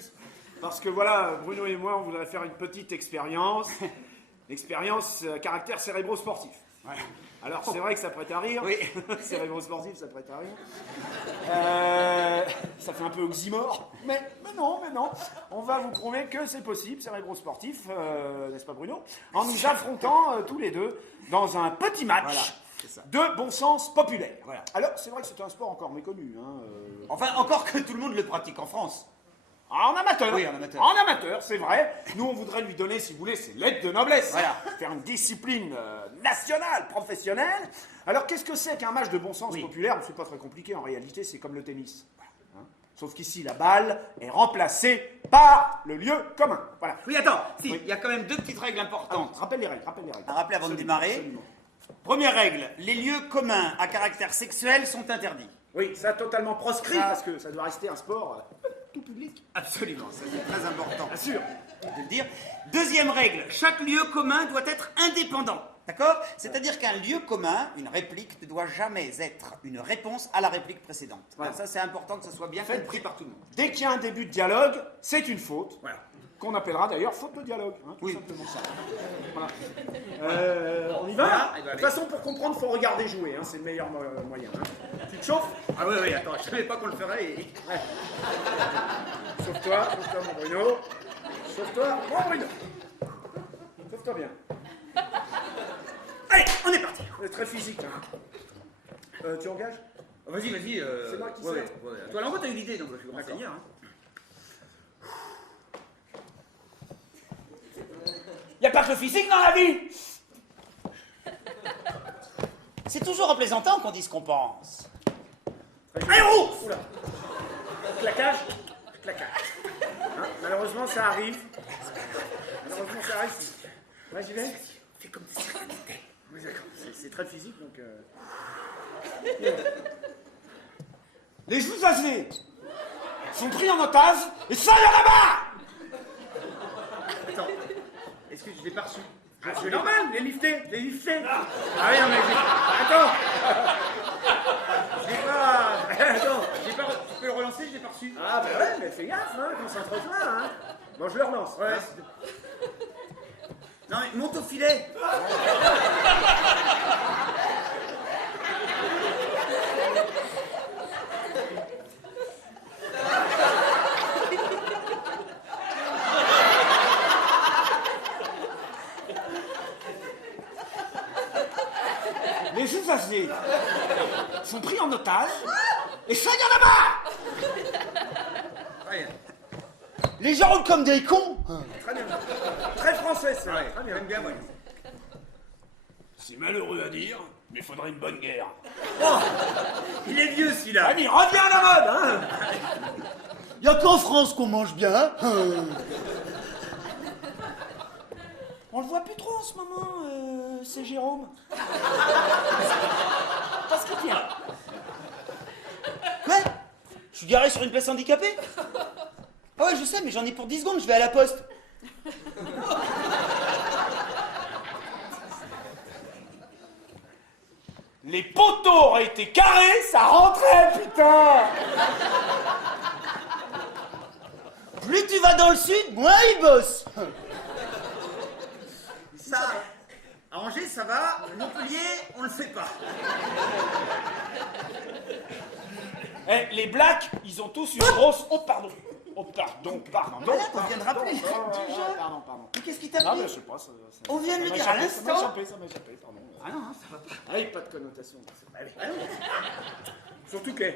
plus. Parce que voilà, Bruno et moi, on voudrait faire une petite expérience. L'expérience caractère cérébro-sportif. Ouais. Alors, c'est vrai que ça prête à rire. Oui. Cérébro-sportif, ça prête à rire. Ça fait un peu oxymore. Mais non. On va vous prouver que c'est possible, cérébro-sportif, n'est-ce pas Bruno? En nous affrontant tous les deux dans un petit match. Voilà. Ça. De bon sens populaire. Voilà. Alors, c'est vrai que c'est un sport encore méconnu. Enfin, encore que tout le monde le pratique en France. En amateur. Oui, en amateur. En amateur, c'est vrai. Nous, on voudrait lui donner, si vous voulez, ses lettres de noblesse. Voilà. Faire une discipline nationale, professionnelle. Alors, qu'est-ce que c'est qu'un match de bon sens populaire? C'est pas très compliqué, en réalité, c'est comme le tennis. Voilà. Sauf qu'ici, la balle est remplacée par le lieu commun. Voilà. Oui, attends, il y a quand même deux petites règles importantes. Rappelle les règles. À rappeler avant de démarrer. Absolument. Première règle, les lieux communs à caractère sexuel sont interdits. Oui, ça totalement proscrit, parce que ça doit rester un sport tout public. Absolument, ça c'est très important. Bien sûr. De le dire. Deuxième règle, chaque lieu commun doit être indépendant. D'accord? C'est-à-dire qu'un lieu commun, une réplique, ne doit jamais être une réponse à la réplique précédente. Voilà. Alors ça, c'est important que ça soit bien compris par tout le monde. Dès qu'il y a un début de dialogue, c'est une faute. Voilà. Qu'on appellera d'ailleurs faute de dialogue. Tout Oui. simplement ça. Voilà. On y va? Voilà, De toute façon, pour comprendre, il faut regarder jouer. C'est le meilleur moyen. Tu te chauffes? Ah oui, attends, je savais pas qu'on le ferait. Ouais. Sauve-toi, mon Bruno. Sauve-toi, mon Bruno. Sauve-toi bien. Allez, on est parti. C'est très physique. Tu engages? Vas-y. C'est moi qui ouais, sais. ouais. Toi, l'envoi, t'as eu l'idée, donc je suis grand seigneur. Y a pas que le physique dans la vie. C'est toujours en plaisantant qu'on dit ce qu'on pense. Allez, roux. Oula. Claquage. Malheureusement, ça arrive. Ouais, j'y vais. Fais comme des sérénités. Oui, d'accord. C'est très physique, donc... Les sous-âgés sont pris en otage, et ça, y en a marre! Attends. Est-ce que je l'ai pas reçu? C'est normal, les liftés. Ah oui, non, mais... Attends. Tu peux le relancer, je l'ai pas reçu. Ah, bah ouais, mais fais gaffe, concentre-toi, Bon, je le relance. Ouais. Non, mais monte au filet. Les sous-âgés sont pris en otage, et ça, y en a marre! Ouais. Les gens roulent comme des cons. Très bien. Très français, ça. Ouais, Très bien. j'aime bien, moi. C'est malheureux à dire, mais faudrait une bonne guerre. Oh, il est vieux, celui-là. Ami, reviens à la mode, Y a qu'en France qu'on mange bien. On le voit plus trop en ce moment, c'est Jérôme. Parce qu'il tient. Quoi? Je suis garé sur une place handicapée? Ah ouais, je sais, mais j'en ai pour 10 secondes, je vais à la poste. Les poteaux auraient été carrés, ça rentrait, putain! Plus tu vas dans le sud, moins ils bossent. Ça, à Angers, ça va. Montpellier, on le sait pas. Les blacks, ils ont tous une grosse... Oh, pardon. Voilà, on vient de rappeler. Pardon. Mais qu'est-ce qui t'a Non, pris? mais je sais pas, ça... On vient de le dire à l'instant. Ça m'a échappé, pardon. Ah non, ça va pas. Allez, pas de connotation. Allez. Surtout que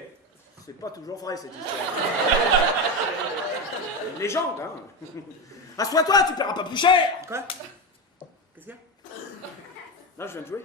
c'est pas toujours vrai, cette histoire. Une légende, Assois-toi, tu paieras pas plus cher. Quoi? Qu'est-ce qu'il y a? Non, je viens de jouer.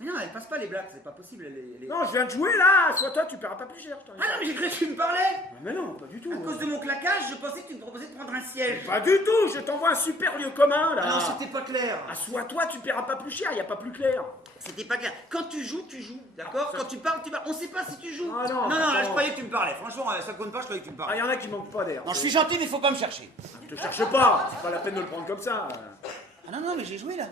Mais non, elle passe pas les blagues, c'est pas possible. Elle est... Non, je viens de jouer, là. Assois-toi, tu paieras pas plus cher. Ah non, mais j'ai cru que tu me parlais. Mais non, pas du tout. À cause de mon claquage, je pensais que tu me proposais de prendre un siège. Pas du tout, je t'envoie un super lieu commun, là. Ah non, c'était pas clair. Assois-toi, tu paieras pas plus cher, y a pas plus clair. C'était pas clair. Quand tu joues, d'accord? Quand tu parles, tu parles. On sait pas si tu joues. Ah non, là, non. je croyais que tu me parlais. Franchement, ça compte pas, je croyais que tu me Ah, parlais. y en a qui manquent pas d'air. Non, je suis gentil, mais faut pas me chercher. Je te cherche pas, c'est pas la peine de le prendre comme ça. Ah non, mais j'ai joué là.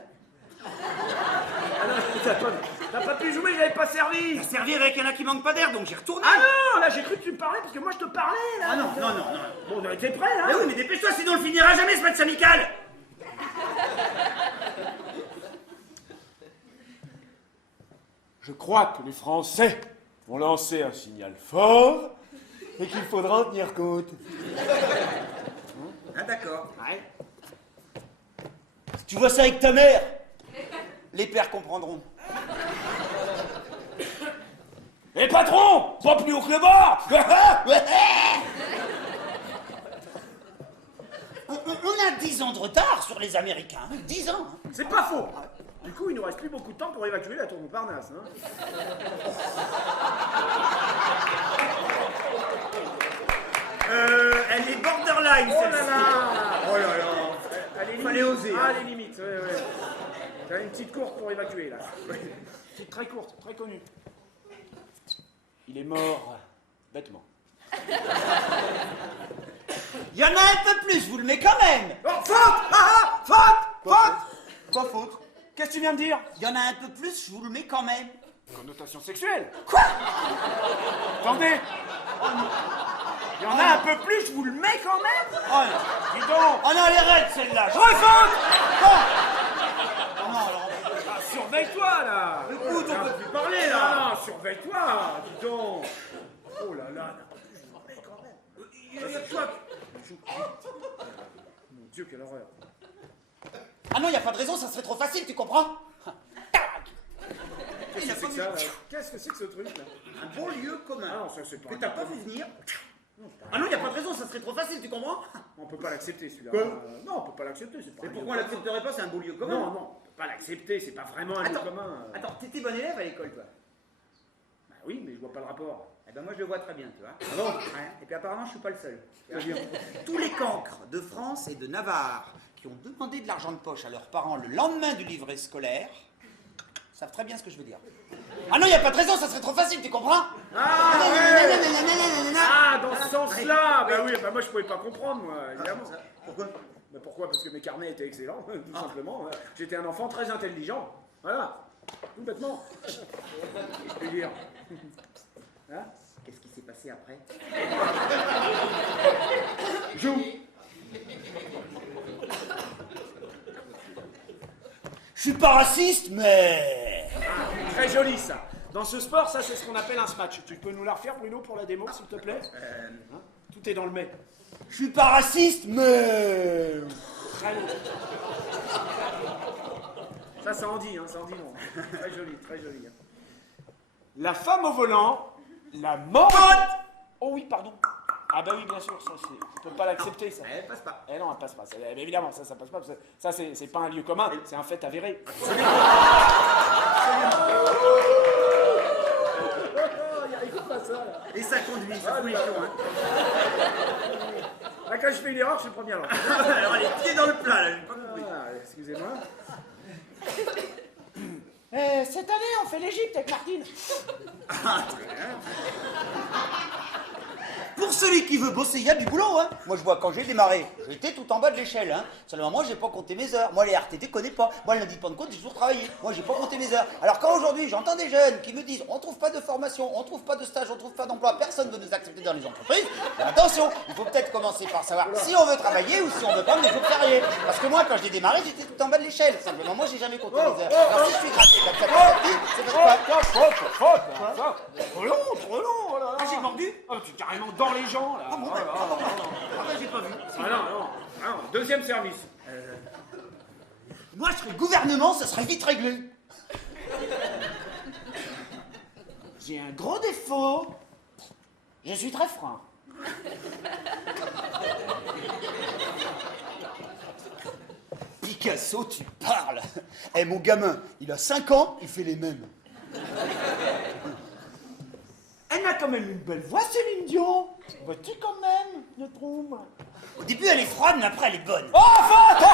Ah non, attends, T'as pas pu jouer, j'avais pas servi. T'as servi avec un qui manque pas d'air, donc j'ai retourné. Ah non, là j'ai cru que tu me parlais parce que moi je te parlais là. Ah non, non, non, non. Bon, t'es prêt là? Mais oui, mais dépêche-toi, sinon on le finira jamais ce match amical. Je crois que les Français vont lancer un signal fort et qu'il faudra en tenir compte. Ah d'accord. Ouais. Tu vois ça avec ta mère? Les pères comprendront. Eh patron, pas plus haut que le bas. On a 10 ans de retard sur les Américains. 10 ans. Hein. C'est pas faux. Du coup, il nous reste plus beaucoup de temps pour évacuer la tour Montparnasse. Hein. Elle est borderline, Oh là celle-ci. là. Oh là là. Elle est Fallait limite. oser, Ah, hein. elle est limite. Ouais, ouais. T'as une petite courte pour évacuer là. Petite très courte, très connue. Il est mort bêtement. Il y en a un peu plus, je vous le mets quand même. Oh, faute! Ah, faute! Faute! Quoi faute? Qu'est-ce que tu viens de dire? Il y en a un peu plus, je vous le mets quand même. Connotation sexuelle. Quoi? Attendez. Il y en a un peu plus, je vous le mets quand même. Oh non. Dis donc. Oh non, elle est raide celle-là. Oh, faute! Oh non, alors. Ah, surveille-toi là. Écoute, on peut plus parler là. Ah, surveille-toi, dis donc. Oh là là, je vous le mets quand même. Ça, c'est toi. Mon Dieu, quelle horreur. Ah non, il n'y a pas de raison, ça serait trop facile, tu comprends? Qu'est-ce que c'est que ça là? Qu'est-ce que c'est que ce truc là? Un bon lieu commun. Ah non, ça c'est pas. Que t'as pas vu venir. Ah non, il n'y a pas de raison, ça serait trop facile, tu comprends? On peut pas l'accepter celui-là. Quoi Non, on peut pas l'accepter, c'est pas. Mais un pourquoi on lieu l'accepterait pas? C'est un beau lieu commun. commun. Non, non, on peut pas l'accepter, c'est pas vraiment un lieu Attends, commun. attends, t'étais bon élève à l'école, toi? Bah oui, mais je vois pas le rapport. Eh ben moi je le vois très bien, tu vois. Ah bon? Ouais. Et puis apparemment je suis pas le seul. C'est-à-dire? Tous les cancres de France et de Navarre qui ont demandé de l'argent de poche à leurs parents le lendemain du livret scolaire savent très bien ce que je veux dire. Ah non, il n'y a pas de raison, ça serait trop facile, tu comprends? Ah ouais. Ah, dans ce sens-là. Bah oui, bah moi je pouvais pas comprendre, moi, évidemment. Pourquoi? Bah pourquoi? Parce que mes carnets étaient excellents, tout simplement. J'étais un enfant très intelligent. Voilà. Tout bêtement. Qu'est-ce que je peux dire? Hein? Qu'est-ce qui s'est passé après? Joue. Je suis pas raciste, mais... Ah, très joli ça. Dans ce sport, ça c'est ce qu'on appelle un smash. Tu peux nous la refaire, Bruno, pour la démo, s'il te plaît? Hein? Tout est dans le mais. Je suis pas raciste, mais... Très long. Ça en dit, hein, ça en dit long. Très joli, très joli. Hein. La femme au volant, la mort... Oh oui, pardon. Ah bah oui, bien sûr, ça c'est... On peut pas l'accepter, ça. Elle passe pas. Eh non, elle passe pas. Mais évidemment, ça passe pas. Parce que ça, c'est pas un lieu commun, c'est un fait avéré. Et ça conduit, ça fout les pions, hein. Là, quand je fais une erreur, je suis le premier alors. Alors les pieds dans le plat, là, j'ai pas compris. Ah, excusez-moi. cette année, on fait l'Égypte avec Martine. Pour celui qui veut bosser, il y a du boulot, hein. Moi, je vois, quand j'ai démarré, j'étais tout en bas de l'échelle, hein. Seulement, moi, j'ai pas compté mes heures. Moi, les RTT connais pas. Moi, le lundi de Pentecôte, j'ai toujours travaillé. Moi, j'ai pas compté mes heures. Alors, quand aujourd'hui, j'entends des jeunes qui me disent, on trouve pas de formation, on trouve pas de stage, on trouve pas d'emploi, personne veut nous accepter dans les entreprises, ben, attention, il faut peut-être commencer par savoir si on veut travailler ou si on veut prendre des jours fériés. Parce que moi, quand j'ai démarré, j'étais tout en bas de l'échelle. Simplement, moi, j'ai jamais compté mes heures. Alors, si je suis gratté comme ça, c'est parce que... Faute. Trop long, oh là là. Ah, j'ai mordu? Ah, tu es carrément dans les gens, là. Ah bah, j'ai pas vu. Ah non. Deuxième service. Moi, je serais le gouvernement, ça serait vite réglé. J'ai un gros défaut. Je suis très franc. Picasso, tu parles. Eh, mon gamin, il a 5 ans, il fait les mêmes. Elle a quand même une belle voix, Céline Dion. Vois-tu quand même, je trouve. Au début, elle est froide, mais après, elle est bonne. Oh, faute!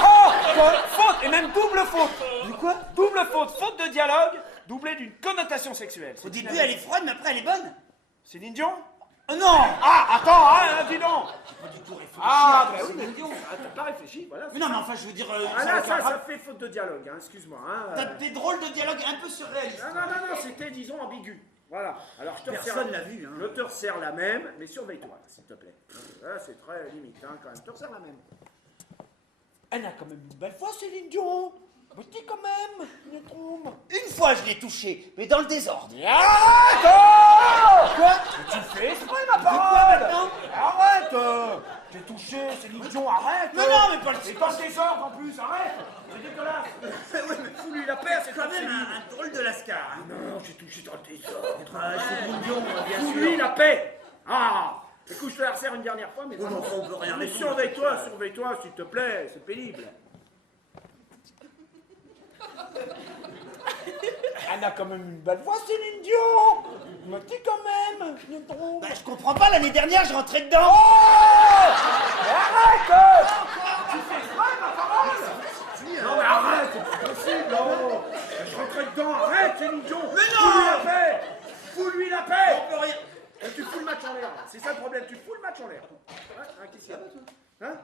Faute, et même double faute. Du quoi? Double faute, faute de dialogue, doublée d'une connotation sexuelle. Au début, elle est froide, mais après, elle est bonne. Céline Dion? Non. Ah, attends, hein, dis donc. Pas du tout réfléchi. Ah, bah oui, c'est mais idiot. t'as pas réfléchi, voilà. Mais non, mais enfin, je veux dire. Ah là, ça ça fait faute de dialogue, hein, excuse-moi. Hein, T'as des drôles de dialogue un peu surréalistes. non, c'était, disons, ambigu. Voilà. Alors, je te Personne resserre- l'a vu, hein. Je te resserre la même, mais surveille-toi, s'il te plaît. Là, c'est très limite, hein, quand même. Je te resserre la même. Elle a quand même une belle voix, Céline Dion. Mais dis quand même, il est trompe. Une fois, je l'ai touché, mais dans le désordre. Arrête oh Quoi? Tu fais exprès, ma De quoi parole maintenant? Arrête T'es touché, Céline Dion, arrête Mais non, mais pas le C'est pas des ordres en plus, arrête. C'est dégueulasse. Ouais, mais Fous-lui la paix, c'est quand même un drôle de lascar. Hein. Non, j'ai touché dans le désordre. C'est mignon, bien sûr. Fous-lui la paix. Ah. Écoute, je te la resserre une dernière fois, mais Oh non, on peut rien mais répondre. surveille-toi, s'il te plaît, c'est pénible. Elle a quand même une belle voix, Céline Dion. Mais dis quand même, il est trompe. Bah, je comprends pas, l'année dernière, je rentrais dedans. Mais arrête Non mais arrête, c'est pas possible, non. Je rentrais dedans, arrête, c'est Dion. Mais non. Fous-lui la paix. Fous-lui la paix. On peut rien. Tu fous le match en l'air, là. C'est ça le problème, tu fous le match en l'air. Hein, qu'est-ce qu'il y a? Hein?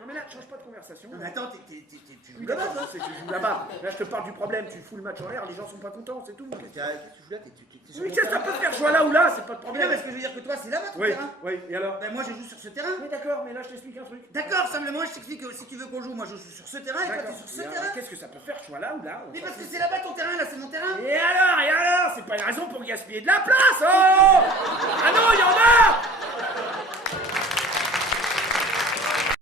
Non mais là, change pas de conversation. Non, mais attends, tu joues Oui, là-bas, d'accord, toi. c'est que tu joues là-bas. Là, je te parle du problème, tu fous le match en l'air, les gens sont pas contents, c'est tout. Tu joues là, t'es sur Oui, mon ça terrain. peut faire jouer là ou là, c'est pas de Mais problème. non, mais ce que je veux dire que toi, c'est là-bas ton Oui, terrain. oui, et alors? Ben moi, je joue sur ce terrain. Oui, d'accord, mais là, je t'explique un truc. D'accord, simplement, je t'explique que si tu veux qu'on joue, moi je joue sur ce terrain et toi D'accord. t'es sur ce Et alors, terrain. qu'est-ce que ça peut faire choix là ou là? Mais parce que c'est là-bas ton terrain, là c'est mon terrain. Et alors? C'est pas une raison pour gaspiller de la place, oh! Ah non, il y en a!